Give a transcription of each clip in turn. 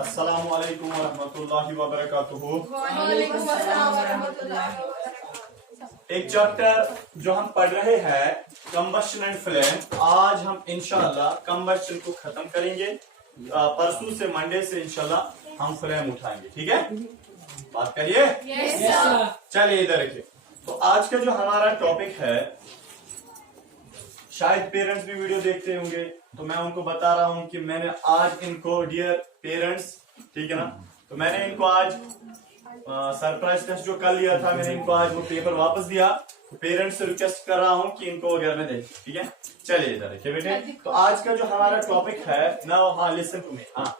अस्सलामु अलैकुम वरहमतुल्लाहि वबरकातुहू। वालेकुम अस्सलाम वरहमतुल्लाहि वबरकातुहू। एक चैप्टर जो हम पढ़ रहे हैं कंबशन एंड फ्लेम, आज हम इंशाल्लाह कंबशन को खत्म करेंगे। परसों से मंडे से इंशाल्लाह हम फ्लेम उठाएंगे। ठीक है, बात करिए। Yes sir. चलिए इधर रखिए। तो आज का जो हमारा टॉपिक है, शायद पेरेंट्स भी वीडियो देखते होंगे, तो मैं उनको बता रहा हूं कि मैंने आज इनको, डियर पेरेंट्स, ठीक है ना, तो मैंने इनको आज सरप्राइज टेस्ट जो कर लिया था, मैंने इनको आज वो पेपर वापस दिया। तो पेरेंट्स से रिक्वेस्ट कर रहा हूं कि इनको घर में देखें। ठीक है, चलिए इधर देखिए बेटे। तो आज का जो हमारा टॉपिक है नाउ, हाँ लिसन टू मी। हाँ,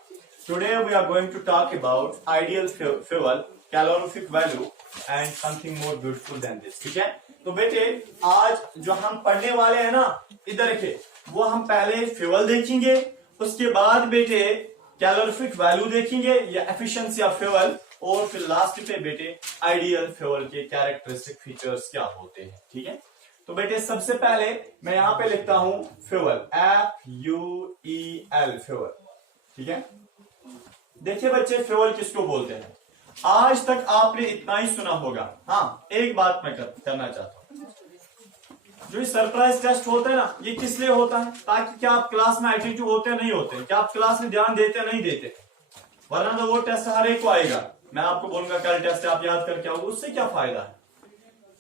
today we are going to talk about ideal fuel, calorific value and something more beautiful than this. ठीक है, तो बेटे आज जो हम पढ़ने वाले हैं ना, इधर देखिए, वो हम पहले फ्यूल देखेंगे, उसके बाद बेटे कैलोरीफिक वैल्यू देखेंगे या एफिशिएंसी ऑफ फ्यूल, और फिर लास्ट पे बेटे आइडियल फ्यूल के कैरेक्टरिस्टिक फीचर्स क्या होते हैं। ठीक है, तो बेटे सबसे पहले मैं यहां पे लिखता हूं फ्यूल, FUEL, फ्यूल। ठीक है, देखिए बच्चे, फ्यूल किसको बोलते हैं? आज तक आपने इतना ही सुना होगा। हाँ, एक बात मैं करना चाहता हूं, जो सरप्राइज टेस्ट होता है ना, ये किस लिए होता है? ताकि क्या आप क्लास में एटीट्यूड होते नहीं होते, क्या आप क्लास में ध्यान देते नहीं देते? वरना तो वो टेस्ट हर एक को आएगा, मैं आपको बोलूंगा कल टेस्ट आप याद करके आओ, उससे क्या फायदा है?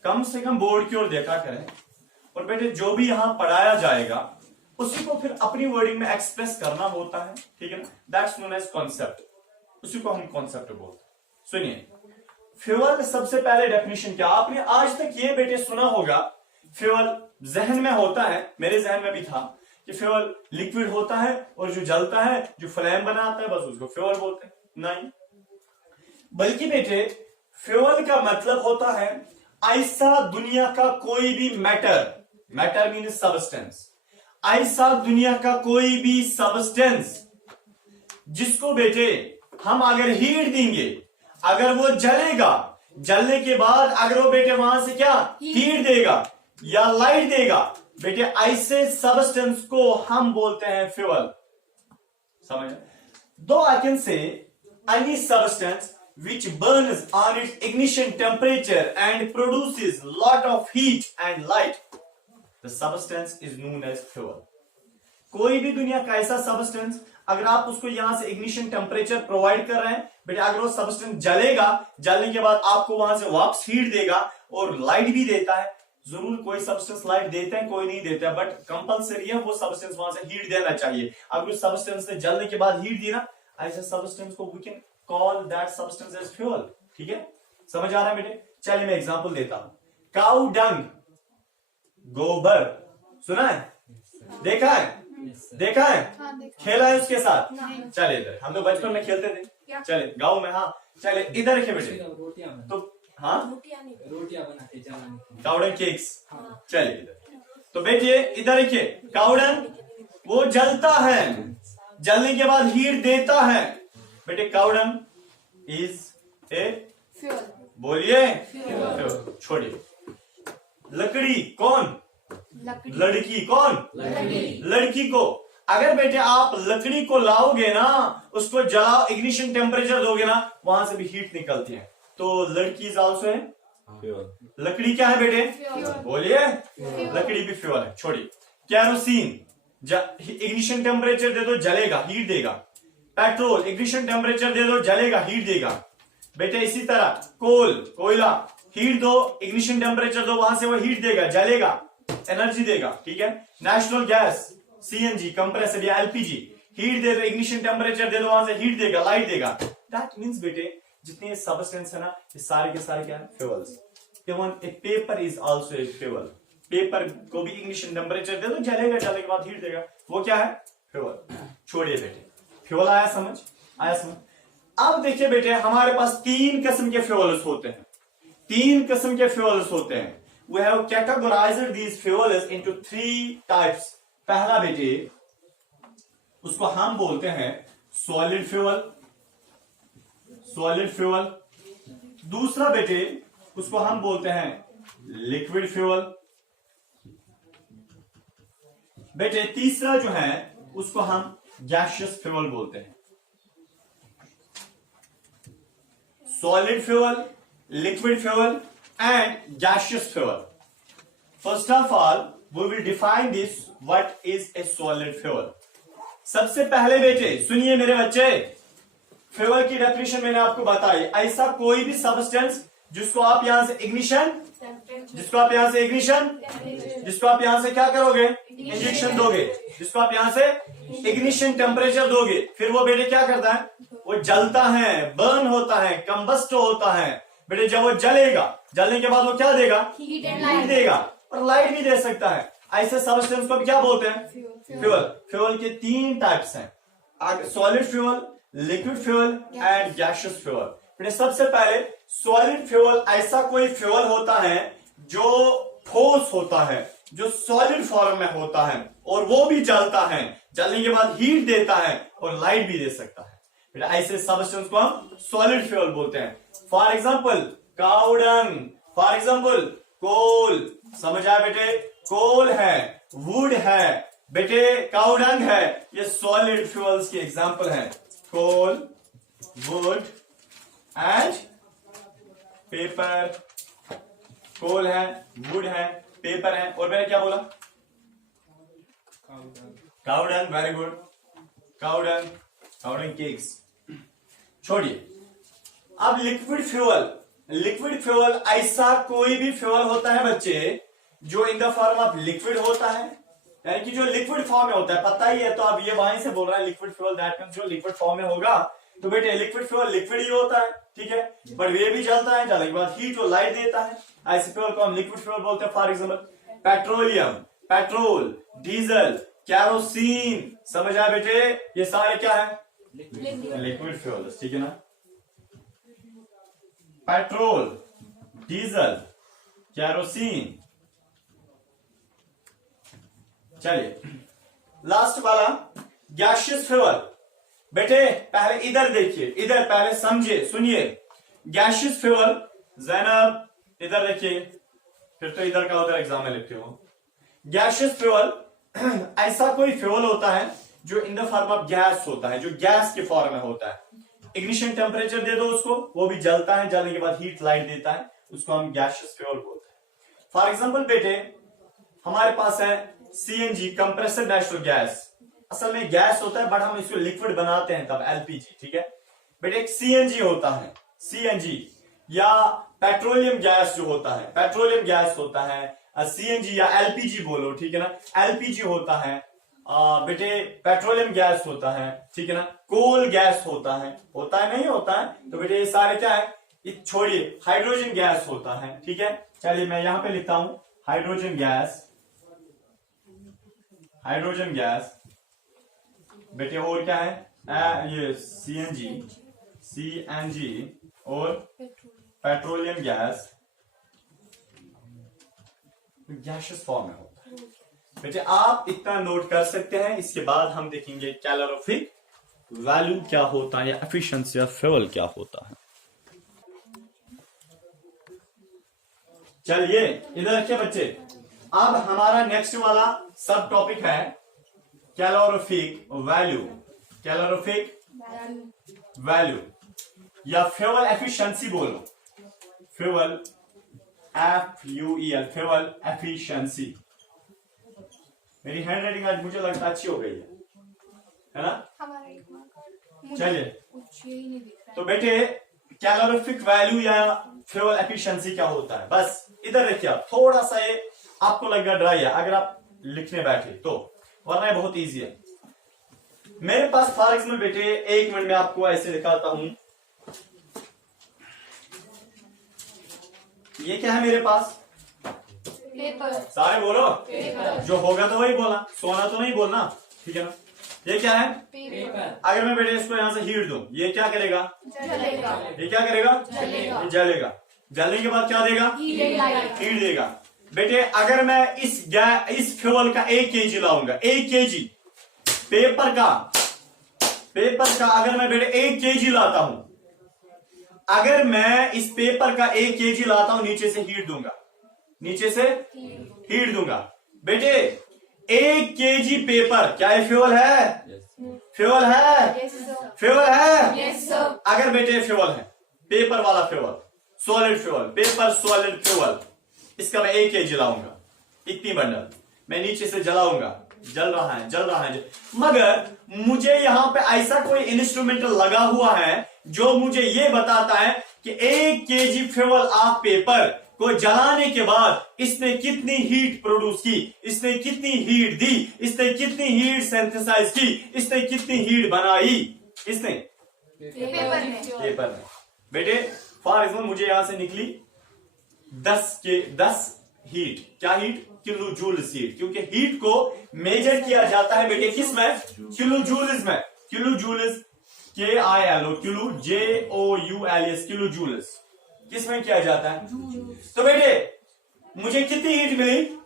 कम से कम बोर्ड की ओर देखा करें, और बेटे जो भी यहां पढ़ाया जाएगा उसी को फिर अपनी वर्डिंग में एक्सप्रेस करना होता है। ठीक है ना, दैट्स नोन एज कॉन्सेप्ट, उसी को हम कॉन्सेप्ट बोलते हैं। सुनिए, फ्यूल सबसे पहले डेफिनेशन क्या, आपने आज तक ये बेटे सुना होगा, फ्यूल जहन में होता है, मेरे जहन में भी था कि फ्यूल लिक्विड होता है और जो जलता है, जो फ्लेम बनाता है, बस उसको फ्यूल बोलते हैं। नहीं, बल्कि बेटे फ्यूल का मतलब होता है ऐसा दुनिया का कोई भी मैटर, मैटर मीन सब्सटेंस, ऐसा दुनिया का कोई भी सब्सटेंस जिसको बेटे हम अगर हीट देंगे, अगर वो जलेगा, जलने के बाद अगर वो बेटे वहां से क्या हीट देगा या लाइट देगा, बेटे ऐसे सब्सटेंस को हम बोलते हैं फ्यूल। समझ? दो I can say any substance which burns on its ignition temperature and produces lot of heat and light, the substance is known as fuel. कोई भी दुनिया का ऐसा सब्सटेंस, अगर आप उसको यहां से इग्निशन टेम्परेचर प्रोवाइड कर रहे हैं, बेटे अगर वो सब्सटेंस जलेगा, जलने के बाद आपको वहां से वापस हीट देगा और लाइट भी देता है। जरूर कोई सब्सटेंस लाइट देते हैं, कोई नहीं देता, बट कंपलसरी है वो सब्सटेंस वहां से हीट देना चाहिए। अगर उस सब्सटेंस ने जलने के बाद हीट दी ना, ऐसे सब्सटेंस को we can call that substance as fuel. ठीक है, समझ आ रहा है बेटे? चलिए मैं एग्जांपल देता हूं। काउ डंग, गोबर, सुना है, देखा है, देखा है, खेला है उसके साथ? चलिए इधर, हम तो बचपन में खेलते थे, चले गांव में। हाँ, चले इधर रखे बेटे। तो हाँ, रोटियां बनाते काउडन केक्स। चलिए इधर, तो बेटे इधर रखिए, काउडन वो जलता है, जलने के बाद हीट देता है। बेटे काउडन इज ए फ्यूल, बोलिए, छोड़िए। लकड़ी कौन? लड़की कौन? लड़की को अगर बेटे आप लकड़ी को लाओगे ना, उसको जलाओ, इग्निशन टेम्परेचर दोगे ना, वहां से भी हीट निकलती है, तो लड़की इज आल्सो है फ्यूल। लकड़ी क्या है बेटे? बोलिए, लकड़ी भी फ्यूल है। छोड़िए। कैरोसिन, इग्निशन टेम्परेचर दे दो, जलेगा, हीट देगा। पेट्रोल, इग्निशन टेम्परेचर दे दो, जलेगा, हीट देगा। बेटे इसी तरह कोल, कोयला, हीट दो, इग्निशन टेम्परेचर दो, वहां से वो हीट देगा, जलेगा, एनर्जी देगा। ठीक है, नेचुरल गैस, CNG, कंप्रेसर या LPG, हीट दे दो, इग्निशन टेम्परेचर दे दो, वहां से हीट देगा, लाइट देगा। दैट मीन्स बेटे जितने सब्सटेंस है ना, ये सारे के सारे क्या है? Fuels. Even a paper is also a fuel. Paper को भी इग्निशन टेम्परेचर दे दो, जलेगा, जलने के बाद हीट देगा, वो क्या है? फ्यूल। छोड़िए बेटे, फ्यूल आया समझ? आया समझ? अब देखिए बेटे, हमारे पास तीन किस्म के फ्यूल्स होते हैं, तीन किस्म के फ्यूल्स होते हैं। We have categorized these fuels into 3 types. पहला बेटे उसको हम बोलते हैं सॉलिड फ्यूल, सॉलिड फ्यूल। दूसरा बेटे उसको हम बोलते हैं लिक्विड फ्यूल। बेटे तीसरा जो है उसको हम गैसियस फ्यूल बोलते हैं। solid fuel, liquid fuel and gaseous fuel. First of all, we will define this, what is a solid fuel. सबसे पहले बेटे सुनिए मेरे बच्चे, फ्यूल की डेफिनेशन मैंने आपको बताई, ऐसा कोई भी सब्सटेंस जिसको आप यहां से इग्निशन, जिसको आप यहां से इग्निशन, जिसको आप यहां से क्या करोगे, इंजेक्शन दोगे, जिसको आप यहां से इग्निशन टेम्परेचर दोगे, फिर वो बेटे क्या करता है, वो जलता है, बर्न होता है, कंबस्ट होता है बेटे। जब वो जलेगा, जलने के बाद वो क्या देगा, हीट देगा और लाइट भी दे सकता है। ऐसे सब्सटेंस को क्या बोलते हैं, फ्यूल। फ्यूल के 3 टाइप्स हैं, solid fuel, liquid fuel and gaseous fuel. बेटे सबसे पहले सॉलिड फ्यूल ऐसा कोई फ्यूल होता है जो ठोस होता है, जो सॉलिड फॉर्म में होता है और वो भी जलता है, जलने के बाद हीट देता है और लाइट भी दे सकता है। बेटा ऐसे सब्सटेंस को हम सॉलिड फ्यूल बोलते हैं। For example cow dung, for example coal, समझ आया बेटे, कोल है, वुड है बेटे, काऊ डंग है, ये सॉलिड फ्यूल्स के एग्जाम्पल हैं। कोल, वुड एंड पेपर। कोल है, वुड है, पेपर है और मैंने क्या बोला, काऊ डंग। वेरी गुड, काऊ डंग, काऊ डंग केक्स। छोड़िए, अब लिक्विड फ्यूल। लिक्विड फ्यूल ऐसा कोई भी फ्यूल होता है बच्चे जो in the form of liquid होता है, यानी कि जो लिक्विड फॉर्म में होता है, पता ही है तो आप ये वहीं से बोल रहा है लिक्विड फ्यूल, दैट मींस जो लिक्विड फॉर्म में होगा। तो बेटे लिक्विड फ्यूल लिक्विड ही होता है, ठीक है, बट वे भी जलता है, जलने के बाद हीट और लाइट देता है। ऐसे फ्यूल को हम लिक्विड फ्यूल बोलते हैं। For example petroleum, petrol, diesel, kerosene, समझ आया बेटे, ये सारे क्या है, लिक्विड फ्यूल, ठीक है ना। Petrol, diesel, kerosene. चलिए लास्ट वाला गैसियस फ्यूल। बेटे पहले इधर देखिए, इधर पहले समझिए, सुनिए। गैसियस फ्यूल, जैनब इधर देखिए, फिर तो इधर का उधर एग्जाम में लिखते हो। गैसियस फ्यूल ऐसा कोई फ्यूल होता है जो in the form of gas होता है, जो गैस के फॉर्म में होता है। इग्निशन टेम्परेचर दे दो उसको, वो भी जलता है, जलने के बाद हीट लाइट देता है, उसको हम गैसियस फ्यूल बोलते हैं। फॉर एग्जाम्पल बेटे हमारे पास है सीएनजी, कंप्रेसर नेचुरल गैस। असल में गैस होता है बट हम इसको लिक्विड बनाते हैं तब एलपीजी, ठीक है बेटे। एक सीएनजी होता है, सीएनजी या पेट्रोलियम गैस जो होता है, पेट्रोलियम गैस होता है, सीएनजी या एलपीजी बोलो, ठीक है ना। एलपीजी होता है बेटे, पेट्रोलियम गैस होता है, ठीक है ना। कोल गैस होता है नहीं होता है, तो बेटे ये सारे क्या है, छोड़िए। हाइड्रोजन गैस होता है, ठीक है। चलिए मैं यहां पे लिखता हूं हाइड्रोजन गैस, हाइड्रोजन गैस बेटे। और क्या है, ये सीएनजी और पेट्रोलियम गैस गैसियस फॉर्म में होता है बेटे। आप इतना नोट कर सकते हैं। इसके बाद हम देखेंगे कैलोरीफिक वैल्यू क्या होता है या एफिशिएंसी ऑफ फ्यूल क्या होता है। चलिए इधर रखिए बच्चे। अब हमारा नेक्स्ट वाला सब टॉपिक है कैलोरीफिक वैल्यू, कैलोरीफिक वैल्यू या फ्यूल एफिशिएंसी बोलो, फ्यूल FUEL, फ्यूल एफिशिएंसी। मेरी हैंड राइटिंग आज मुझे लगता है अच्छी हो गई है ना। चलिए तो बेटे कैलोरीफिक वैल्यू या फ्यूल एफिशिएंसी क्या होता है, बस इधर देखिए आप। थोड़ा सा ये आपको लगेगा ड्राई है अगर आप लिखने बैठे तो, वरना ये बहुत इजी है। मेरे पास फॉर एग्जाम्पल बेटे, एक मिनट में आपको ऐसे दिखाता हूं। ये क्या है मेरे पास, पेपर। सारे बोलो, पेपर। जो होगा तो वही बोला, सोना तो नहीं बोलना, ठीक है ना। ये क्या है, पेपर। अगर मैं बेटे इसको यहां से हीट दूं, ये क्या करेगा, जलेगा। ये क्या करेगा, जलेगा। ये जलेगा। जलने के बाद क्या देगा, हीट देगा। बेटे अगर मैं इस फ्यूल का 1 kg लाऊंगा, 1 kg पेपर का अगर मैं बेटे 1 kg लाता हूं, अगर मैं इस पेपर का 1 kg लाता हूं, नीचे से हीट दूंगा, नीचे से हीट दूंगा बेटे। 1 kg पेपर क्या है, फ्यूल है, फ्यूल है, फ्यूल है। Yes sir. अगर बेटे फ्यूल है पेपर वाला fuel, solid fuel, paper solid fuel, इसका मैं 1 kg लाऊंगा, इतनी बंडल मैं नीचे से जलाऊंगा, जल रहा है, मगर मुझे यहां पे ऐसा कोई इंस्ट्रूमेंटल लगा हुआ है जो मुझे ये बताता है कि 1 kg फ्यूल ऑफ पेपर को जलाने के बाद इसने कितनी हीट प्रोड्यूस की, इसने कितनी हीट दी, इसने कितनी हीट सिंथेसाइज की, इसने कितनी हीट बनाई, इसने पेपर में। बेटे फॉर एग्जाम्पल मुझे यहां से निकली 10 हीट, क्या हीट, किलो जूल्स हीट, क्योंकि हीट को मेजर किया जाता है बेटे किस में, किलो जूल्स में, kilo joules KILO, kilo JOULS, kilo joules किस में किया जाता है। तो बेटे मुझे कितनी हीट मिली,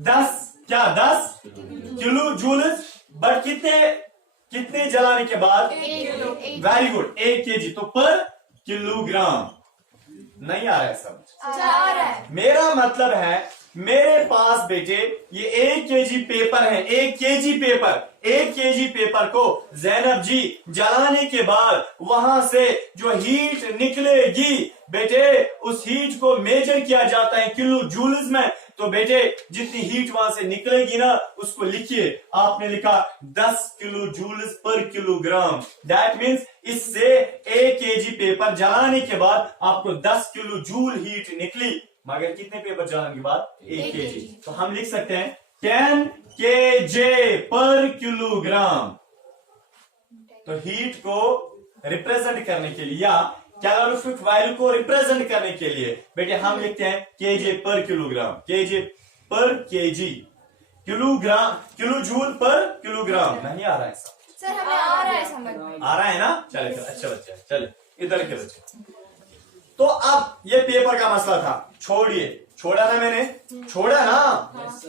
10 किलो जूल्स, बट कितने जलाने के बाद, वेरी गुड, 1 kg, तो पर किलोग्राम नहीं आ रहा है समझ। मेरा मतलब है मेरे पास बेटे ये 1 kg पेपर है, 1 kg पेपर को जैनब जी जलाने के बाद वहां से जो हीट निकलेगी बेटे उस हीट को मेजर किया जाता है किलो जूल्स में। तो बेटे जितनी हीट वहां से निकलेगी ना उसको लिखिए, आपने लिखा 10 किलो जूल्स पर किलोग्राम, दैट मीन्स इससे 1 kg पेपर जलाने के बाद आपको 10 किलो जूल हीट निकली, मगर कितने पेपर जलाने के बाद, 1 kg। तो हम लिख सकते हैं 10 kg पर किलोग्राम। तो हीट को रिप्रेजेंट करने के लिए या कैलोरीफिक वैल्यू को रिप्रेजेंट करने के लिए बेटे हम लिखते हैं kg पर किलोग्राम, kg पर kg, किलोग्राम, किलो जूल पर किलोग्राम। नहीं आ रहा है सर, हमें आ रहा है समझ, आ रहा है ना, चले अच्छा बच्चे, चले इधर के बच्चे। तो अब ये पेपर का मसला था, छोड़िए, छोड़ा ना मैंने, छोड़ा ना,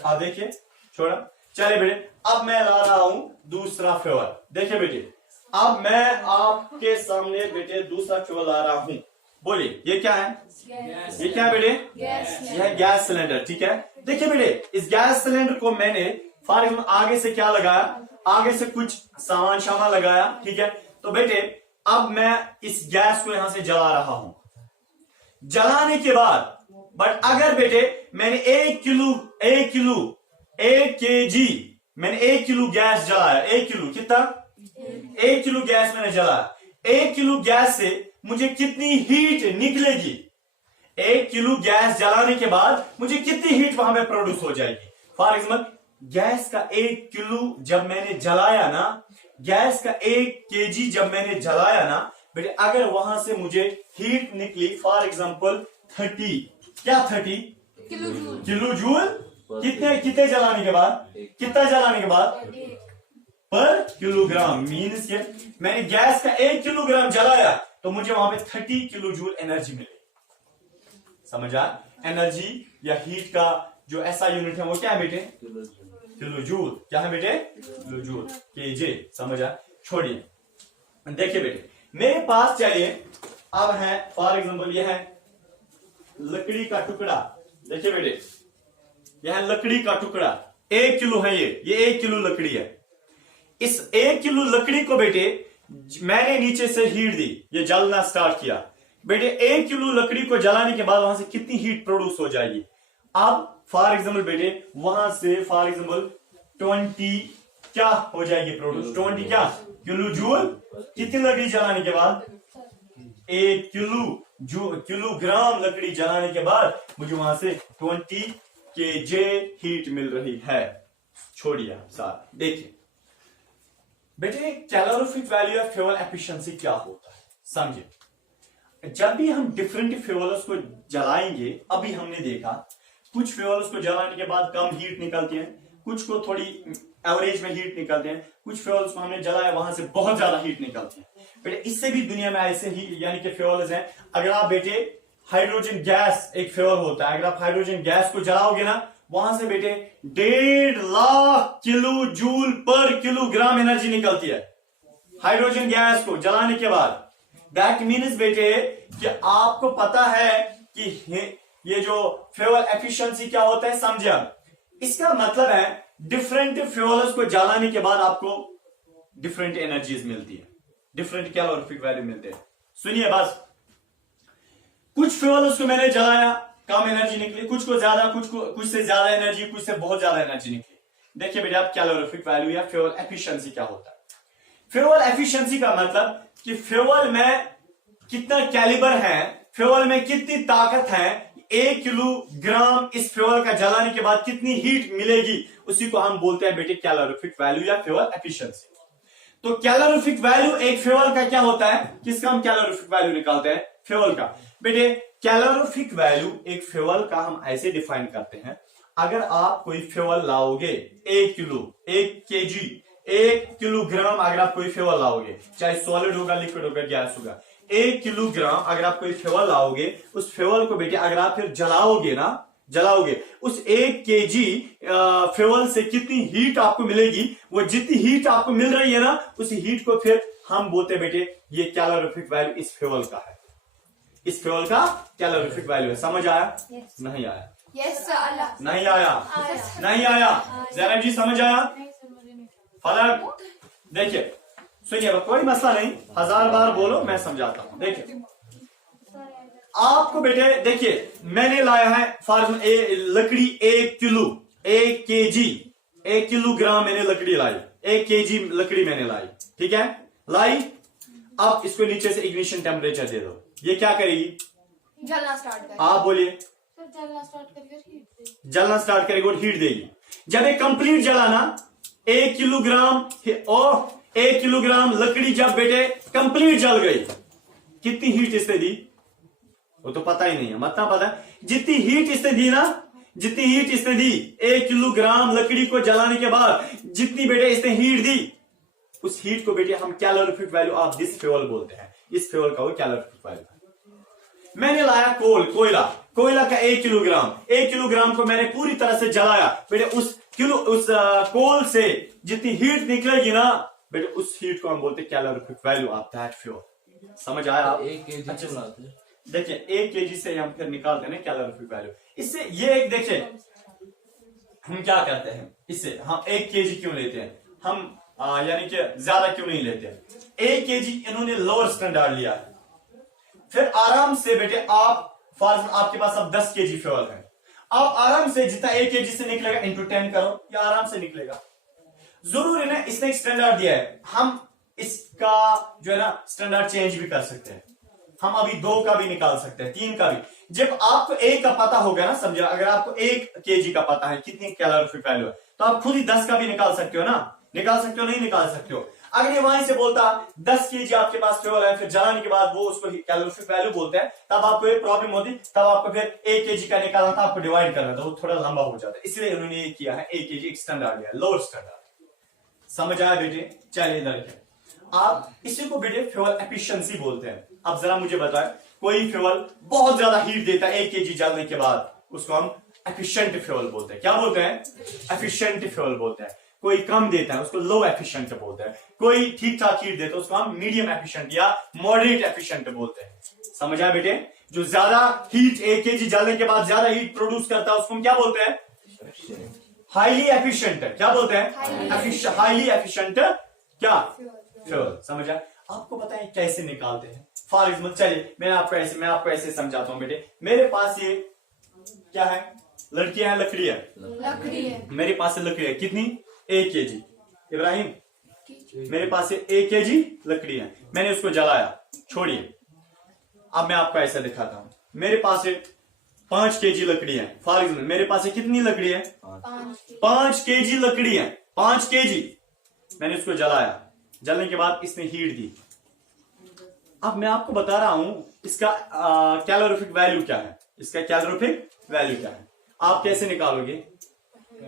आप देखिए छोड़ा। चले बेटे अब मैं ला रहा हूं दूसरा फ्यूल, देखिए बेटे अब मैं आपके सामने बेटे दूसरा फ्यूल ला रहा हूं, बोलिए ये क्या है, ये क्या है बेटे, यह है गैस सिलेंडर, ठीक है। देखिए बेटे इस गैस सिलेंडर को मैंने फॉर एग्जाम्पल आगे से क्या लगाया, आगे से कुछ सामान शामान लगाया, ठीक है। तो बेटे अब मैं इस गैस को यहां से जला रहा हूं, जलाने के बाद बट अगर बेटे मैंने 1 kg मैंने 1 किलो गैस जलाया, 1 किलो कितना, 1 किलो गैस मैंने जलाया, 1 किलो गैस से मुझे कितनी हीट निकलेगी, 1 किलो गैस जलाने के बाद मुझे कितनी हीट वहां पे प्रोड्यूस हो जाएगी। फॉर एग्जाम्पल गैस का 1 किलो जब मैंने जलाया ना, गैस का 1 kg जब मैंने जलाया ना बेटे, अगर वहां से मुझे हीट निकली फॉर एग्जाम्पल 30, क्या 30 किलो जूल, कितने जलाने के बाद, कितना जलाने के बाद, पर किलोग्राम, मीन्स ये मैंने गैस का 1 किलोग्राम जलाया तो मुझे वहां पे 30 किलो जूल एनर्जी मिली। समझा, एनर्जी या हीट का जो ऐसा यूनिट है वो क्या है बेटे, किलो जूल, क्या है बेटे, किलो जूल, केजे। समझा, छोड़िए। देखिए बेटे मेरे पास चाहिए, अब है फॉर एग्जाम्पल ये है लकड़ी का टुकड़ा, देखिए बेटे यह है लकड़ी का टुकड़ा, 1 किलो है ये 1 किलो लकड़ी है। इस 1 किलो लकड़ी को बेटे मैंने नीचे से हीट दी, ये जलना स्टार्ट किया बेटे, 1 किलो लकड़ी को जलाने के बाद वहां से कितनी हीट प्रोड्यूस हो जाएगी। अब फॉर एग्जाम्पल बेटे वहां से फॉर एग्जाम्पल 20 क्या हो जाएगी प्रोड्यूस, 20 क्या किलो जूल, कितनी लकड़ी जलाने के बाद, 1 किलोग्राम लकड़ी जलाने के बाद मुझे वहां से 20 kg हीट मिल रही है। छोड़िए आप साथ, देखिए बेटे calorific value of fuel efficiency क्या होता है, समझे। जब भी हम डिफरेंट फ्यूल्स को जलाएंगे, अभी हमने देखा कुछ फ्यूल्स को जलाने के बाद कम हीट निकलती है, कुछ को थोड़ी एवरेज में हीट निकलते हैं, कुछ फ्यूल्स को हमने जलाया वहां से बहुत ज्यादा हीट निकलती है। बेटे इससे भी दुनिया में ऐसे ही यानी कि फ्यूल्स हैं। अगर आप बेटे हाइड्रोजन गैस एक फ्यूल होता है, अगर आप हाइड्रोजन गैस को जलाओगे ना वहां से बेटे 1.5 लाख किलो जूल पर किलोग्राम एनर्जी निकलती है हाइड्रोजन गैस को जलाने के बाद। दैट मीन्स बेटे कि आपको पता है कि ये जो फ्यूल एफिशिएंसी क्या होता है, समझे आप। इसका मतलब है डिफरेंट फ्यूल्स को जलाने के बाद आपको डिफरेंट एनर्जीज मिलती है, डिफरेंट कैलोरीफिक वैल्यू मिलते हैं। सुनिए बस, कुछ फ्यूल उसको मैंने जलाया, कम एनर्जी निकली, कुछ को ज्यादा, कुछ से ज्यादा एनर्जी, कुछ से बहुत ज्यादा एनर्जी निकली। देखिए बेटा आप कैलोरीफिक वैल्यू या फ्यूल एफिशिएंसी क्या होता है। फ्यूल एफिशिएंसी का मतलब कि फ्यूल में कितना कैलिबर है, फ्यूल में कितनी ताकत है, 1 किलोग्राम इस फ्यूल का जलाने के बाद कितनी हीट मिलेगी, उसी को हम बोलते हैं बेटे कैलोरीफिक वैल्यू या फ्यूल एफिशिएंसी। तो कैलोरीफिक वैल्यू एक फ्यूल का क्या होता है, किसका हम कैलोरीफिक वैल्यू निकालते हैं, फ्यूल का। बेटे कैलोरीफिक वैल्यू एक फ्यूल का हम ऐसे डिफाइन करते हैं, अगर आप कोई फ्यूल लाओगे 1 किलोग्राम अगर आप कोई फ्यूल लाओगे, चाहे सॉलिड होगा, लिक्विड होगा, गैस होगा, 1 किलोग्राम अगर आप कोई फ्यूल लाओगे, उस फ्यूल को बेटे अगर आप फिर जलाओगे उस 1 केजी फ्यूल से कितनी हीट आपको मिलेगी, वो जितनी हीट आपको मिल रही है ना, उस हीट को फिर हम बोलते हैं बेटे ये कैलोरीफिक वैल्यू इस फ्यूल का है, इस फ्यूल का कैलोरीफिक वैल्यू है। समझ आया? नहीं आया? यस अल्लाह नहीं आया? नहीं आया? जैनब जी समझ आया फलक? देखिए सुनिए, कोई मसला नहीं, 1000 बार बोलो मैं समझाता हूं। देखिए आपको बेटे, देखिए मैंने लाया है फॉर लकड़ी 1 किलोग्राम मैंने लकड़ी लाई, 1 केजी लकड़ी मैंने लाई, ठीक है, लाई। अब इसको नीचे से इग्निशन टेम्परेचर दे दो, ये क्या करेगी, जलना स्टार्ट कर, आप बोलिए, जलना स्टार्ट करके हीट जलना स्टार्ट करेगी और हीट देगी। जब ये कंप्लीट जलाना 1 किलोग्राम लकड़ी जब बेटे कंप्लीट जल गई, कितनी हीट इसने दी वो तो पता ही नहीं है, मतलब पता है जितनी हीट इसने दी ना, जितनी हीट इसने दी 1 किलोग्राम लकड़ी को जलाने के बाद जितनी बेटे इसने हीट दी, उस हीट को बेटे हम calorific value of this fuel बोलते हैं। इस फ्यूल का वो कैलोरीफिक वैल्यू है। मैंने लाया कोयला का 1 किलोग्राम को मैंने पूरी तरह से जलाया, बेटे उस कोल से जितनी हीट निकलेगी ना बेटे, उस हीट को हम बोलते हैं calorific value of that fuel. समझ आया आप? 1 केजी अच्छे से लाते हैं। देखिए 1 केजी से हम फिर निकालते हैं कैलोरीफिक वैल्यू। इससे ये एक देखिए हम क्या करते हैं, इससे हम 1 केजी क्यों लेते हैं, हम यानी कि ज्यादा क्यों नहीं लेते। 1 केजी इन्होंने लोअर स्टैंडर्ड लिया है, फिर आराम से बेटे आप फॉर आपके पास अब 10 केजी फ्यूल है, आप आराम से जितना 1 केजी से निकलेगा इंटू 10 करो, या आराम से निकलेगा। जरूरी ना इसने एक स्टैंडर्ड दिया है, हम इसका जो है ना स्टैंडर्ड चेंज भी कर सकते हैं, हम अभी 2 का भी निकाल सकते हैं, 3 का भी। जब आपको 1 का पता होगा ना, समझो अगर आपको 1 केजी का पता है कितनी कैलोरीफिक वैल्यू है, तो आप खुद ही 10 का भी निकाल सकते हो ना, निकाल सकते हो, नहीं निकाल सकते हो। अगर ये वहीं से बोलता 10 केजी आपके पास फ्यूल है, फिर जलाने के बाद वो उसको कैलोरीफिक वैल्यू बोलते हैं, तब आपको ये प्रॉब्लम होती, तब आपको फिर 1 केजी का निकालना था, आपको डिवाइड करना था, वो थोड़ा लंबा हो जाता है, इसलिए उन्होंने ये किया है 1 केजी स्टैंडर्ड लिया, लोअर स्टैंडर्ड। समझ आया बेटे? चलिए इधर आप इसी को बेटे फ्यूल एफिशिएंसी बोलते हैं। अब जरा मुझे बताएं, कोई फ्यूल बहुत ज्यादा हीट देता है 1 केजी जलने के बाद, उसको हम एफिशिएंट फ्यूल बोलते हैं। क्या बोलते हैं? एफिशिएंट फ्यूल बोलते हैं। कोई कम देता है उसको लो एफिशिएंट बोलते हैं, कोई ठीक ठाक हीट देता है उसको हम मीडियम एफिशिएंट या मॉडरेट एफिशिएंट बोलते हैं। समझ आया बेटे? जो ज्यादा हीट 1 केजी जलने के बाद ज्यादा हीट प्रोड्यूस करता है उसको हम क्या बोलते हैं? Highly efficient. क्या बोलते हैं? हाईली एफिशिएंट क्या फ्यूल। समझ आया? आपको पता है कैसे निकालते हैं? फॉर एग्जाम्पल चलिए मैं आपको ऐसे समझाता हूं बेटे। मेरे पास ये क्या है? लड़कियां हैं, लकड़ी है। मेरे पास लकड़ी है कितनी? 1 केजी। इब्राहिम मेरे पास 1 केजी लकड़ी है, मैंने उसको जलाया, छोड़िए। अब मैं आपको ऐसा दिखाता हूं। मेरे पास 5 केजी लकड़ी है। फॉर एग्जाम्पल मेरे पास कितनी लकड़ी है? 5 केजी लकड़ी है। 5 केजी मैंने उसको जलाया, जलने के बाद इसने हीट दी। अब मैं आपको बता रहा हूं इसका कैलोरीफिक वैल्यू क्या है, इसका कैलोरीफिक वैल्यू क्या है। आप कैसे निकालोगे?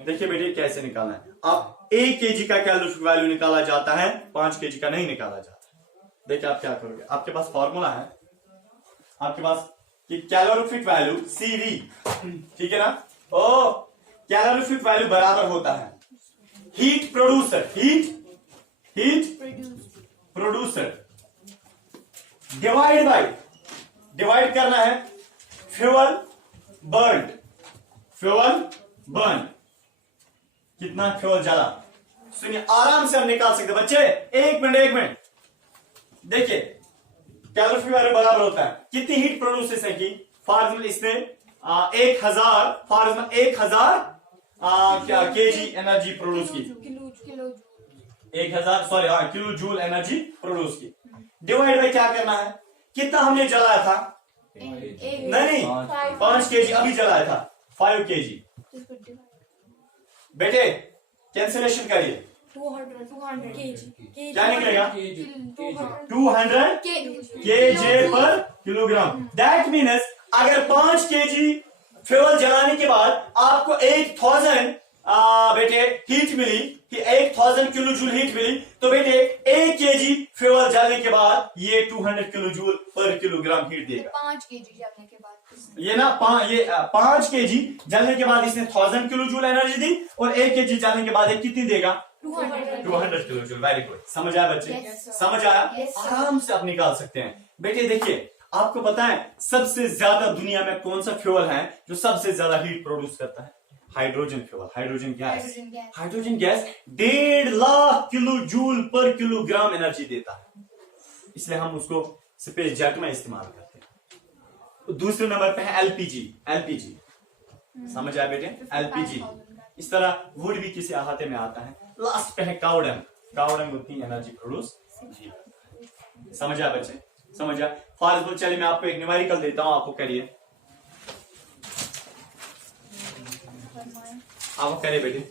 देखिए बेटे कैसे निकालना है। आप 1 केजी का कैलोरीफिक वैल्यू निकाला जाता है, 5 केजी का नहीं निकाला जाता। देखिए आप क्या करोगे, आपके पास फॉर्मूला है आपके पास कि कैलोरीफिक वैल्यू CV, ठीक है ना? ओ कैलोरीफिक वैल्यू बराबर होता है हीट प्रोड्यूसर डिवाइड करना है फ्यूल बर्न। कितना फ्यूल जला। सुनिए आराम से हम निकाल सकते बच्चे। एक मिनट देखिए कैलोरीफिक वैल्यू बराबर होता है कितनी हीट प्रोड्यूस इसने की। फॉर एग्जाम्पल इसने 1000 क्या केजी एनर्जी प्रोड्यूस की, 1000 किलो जूल एनर्जी प्रोड्यूस की। डिवाइड बाय क्या करना है, कितना हमने जलाया था, नहीं 5 केजी अभी जलाया था, 5 केजी। बेटे कैंसिलेशन करिए, 200 क्या निकलेगा, 200 केजे पर किलोग्राम। दैट मीन्स अगर 5 केजी फ्यूल जलाने के बाद आपको 1000 बेटे हीट मिली, कि 1000 किलो जूल हीट मिली, तो बेटे 1 केजी फ्यूल जलने के बाद ये 200 किलो जूल पर किलोग्राम हीट देगा। 5 केजी जलने के बाद ये ना 5 केजी जलने के बाद इसने 1000 किलो जूल एनर्जी दी, और 1 केजी जलने के बाद ये कितनी देगा, 200 किलो जूल। वेरी गुड, समझ आया बच्चे, Yes, sir. समझ आया। Yes, sir. आराम से आप निकाल सकते हैं। बेटे देखिए, आपको पता है सबसे ज्यादा दुनिया में कौन सा फ्यूल है जो सबसे ज्यादा हीट प्रोड्यूस करता है, hydrogen fuel, hydrogen gas. Hydrogen gas. Hydrogen gas 1.5 lakh kilo joule पर किलोग्राम एनर्जी देता है, इसलिए हम उसको स्पेस जेट में इस्तेमाल करते हैं। दूसरे नंबर पे है एलपीजी, एलपीजी समझ आया बेटे, एलपीजी। इस तरह वुड भी किसी अहाते में आता है। लास्ट पे है काउडंग, काउडंग उतनी एनर्जी प्रोड्यूस नहीं करता। समझ आया बच्चे, समझ आया। फॉर एग्जाम्पल चलिए मैं आपको एक न्यूमेरिकल देता हूं, आपको करिए, आप करिए बेटे।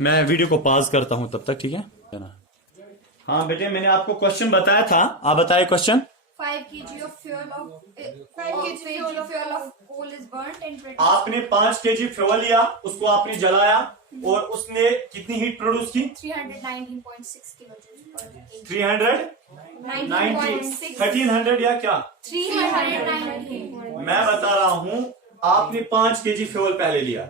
मैं वीडियो को पॉज करता हूं तब तक, ठीक है ना। हाँ बेटे, मैंने आपको क्वेश्चन बताया था, आप बताइए question. 5 kg of fuel of coal is burnt and produces आपने 5 केजी फ्यूल लिया, उसको आपने जलाया, और उसने कितनी हीट प्रोड्यूस की, 319.6 kilojoules per kg. 390 1300 या क्या, 319. मैं बता रहा हूं, आपने 5 केजी फ्यूल पहले लिया,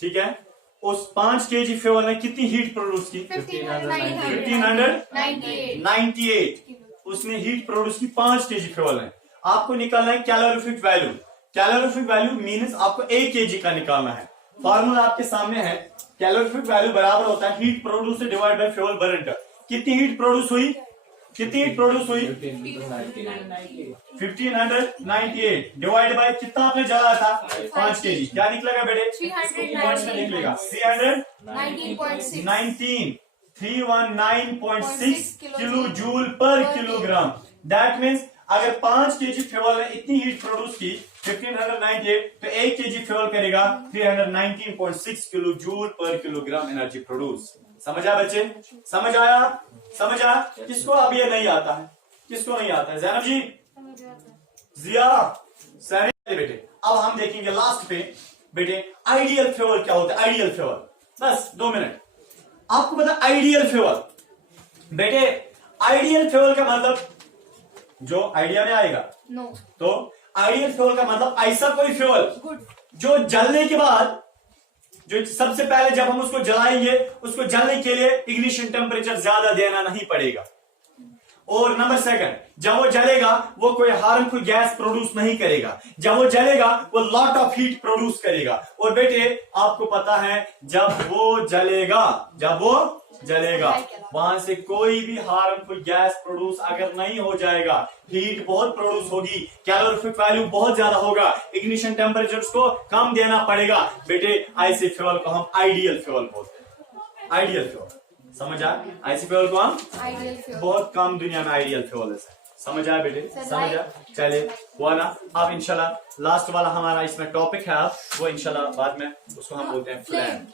ठीक है, उस 5 केजी फ्यूल ने कितनी हीट प्रोड्यूस की, 1598 उसने हीट प्रोड्यूस की 5 केजी फ्यूल ने। आपको निकालना है calorific value. Calorific value means आपको 1 केजी का निकालना है। फॉर्मूला आपके सामने है, कैलोरीफिक वैल्यू बराबर होता है heat produce divide by fuel burned. कितनी हीट प्रोड्यूस हुई, कितनी हीट प्रोड्यूस हुई, 1598 डिवाइड बाय कितना आपने जलाया था, 5 केजी। क्या निकलेगा बेटे, 319 निकलेगा 319.6 किलो जूल पर किलोग्राम। दैट मीन्स अगर 5 केजी फ्यूल ने इतनी हीट प्रोड्यूस की 1598, तो 1 केजी फ्यूल करेगा 319.6 किलो जूल पर किलोग्राम एनर्जी प्रोड्यूस। समझ आया बच्चे, समझ आया, समझ आया। किसको अब ये नहीं आता है, किसको नहीं आता है, जैनब जी, जिया, सैनिक बेटे। अब हम देखेंगे लास्ट पे बेटे आइडियल फ्यूल क्या होता है। आइडियल फ्यूल, बस 2 मिनट। आपको पता आइडियल फ्यूल, बेटे आइडियल फ्यूल का मतलब, जो आइडिया में आएगा, No. तो आइडियल फ्यूल का मतलब ऐसा कोई फ्यूल Good. जो जलने के बाद, जो सबसे पहले जब हम उसको जलाएंगे, उसको जलने के लिए इग्निशन टेम्परेचर ज्यादा देना नहीं पड़ेगा, और नंबर सेकंड, जब वो जलेगा वो कोई हार्मफुल गैस प्रोड्यूस नहीं करेगा, जब वो जलेगा वो लॉट ऑफ हीट प्रोड्यूस करेगा। और बेटे आपको पता है जब वो जलेगा, जब वो जलेगा वहां से कोई भी हार्मफुल गैस प्रोड्यूस अगर नहीं हो जाएगा, हीट बहुत प्रोड्यूस होगी, कैलोरीफिक वैल्यू बहुत ज्यादा होगा, इग्निशन टेम्परेचर को कम देना पड़ेगा। बेटे ऐसे फ्यूल को हम आइडियल फ्यूल बोलते हैं, आइडियल फ्यूल। समझ आया, ऐसे फ्यूल को हम Ideal fuel. बहुत कम दुनिया में आइडियल फ्यूल है। समझ आया बेटे, Sir, समझ आया। चलिए हुआ ना। अब इंशाल्लाह लास्ट वाला हमारा इसमें टॉपिक है, वो इंशाल्लाह बाद में उसको हम बोलते हैं फ्लेम।